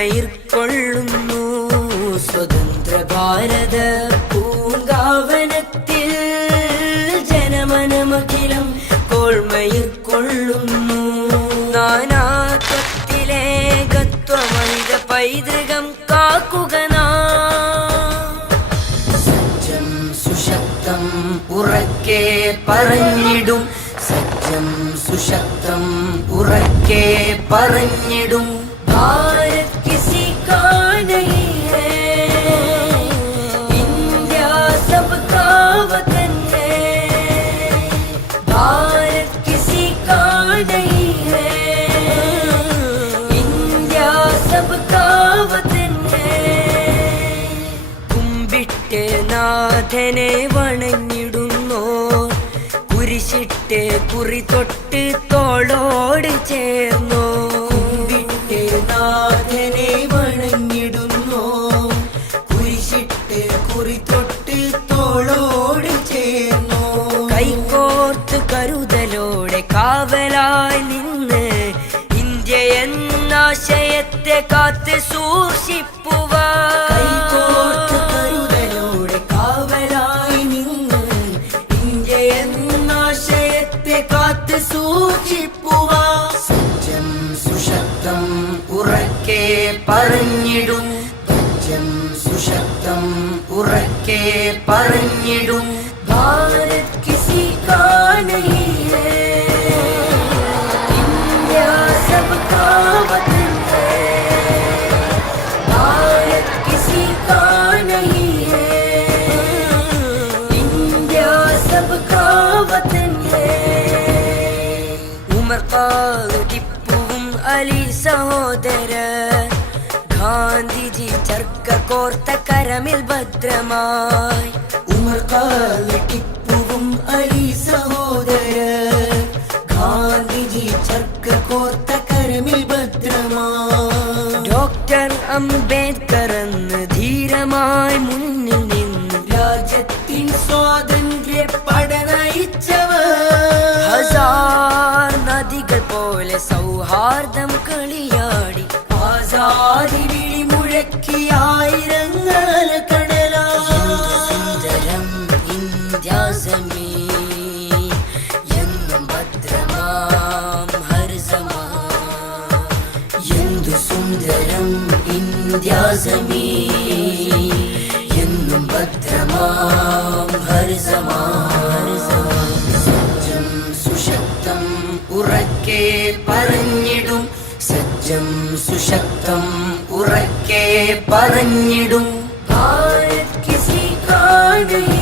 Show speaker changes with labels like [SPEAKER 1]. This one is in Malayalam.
[SPEAKER 1] കൊൾമയിർ കൊള്ളുന്നു. സ്വതന്ത്ര ഭാരത പൂങ്കാവനത്തിൽ ജനമനമഖിലം കൊൾമയിർ കൊള്ളുന്നു. നാനാത്വത്തിലെ ഗത്വമൈത പൈതൃകം കാക്കുക സജ്ജം സുശക്തം ഉറക്കെ പറഞ്ഞിടും. സജ്ജം സുശക്തം ഉറക്കെ പറഞ്ഞിടും. ഭാരത് കവതന്നെ കുമ്പിട്ടെ നാഥനെ വണങ്ങിടുന്നോ കുരിശിട്ടെ കുറി തൊട്ട് തോളോട് ചേർന്നോ കുമ്പിട്ടെ നാഥനെ വണങ്ങിടുന്നോ കുരിശിട്ട് കുറി തൊട്ട് തോളോട് ചേർന്നോ കൈകോർത്ത് കരുതലോടെ കാവലായി നിന്ന് ഇന്ത്യ എന്ന് എന്നാശയത്തെ കാത്ത് സൂക്ഷിപ്പുക പറഞ്ഞിടും. സുശക്തം ഉറക്കെ പറഞ്ഞിടും. ഭാരത് കിസി കാ உமர் காலு டிப்புவும் அலி சகோதர காந்திஜி சர்க்க கோர்த்த கரமில் பத்திரமாய் உமர் காலு டிப்புவும் அலி சகோதர காந்திஜி சர்க்க கோர்த்த എന്ന് ധീരമായി മുന്നിൽ നിന്ന് രാജ്യത്തിൻ സ്വാതന്ത്ര്യ പടനയിച്ചവർ ഹസാർ നദികൾ പോലെ സൗഹാർദ്ദം കളിയാടി. ആസാദി വിളി മുഴക്കിയായിരങ്ങൾ സുന്ദരം ഇന്ത്യാസമീ എന്നും ഭദ്രമാം സജ്ജം സുശക്തം ഉറക്കെ പറഞ്ഞിടും. സജ്ജം സുശക്തം ഉറക്കെ പറഞ്ഞിടും. ഭാരത് കിസി കാ നഹീ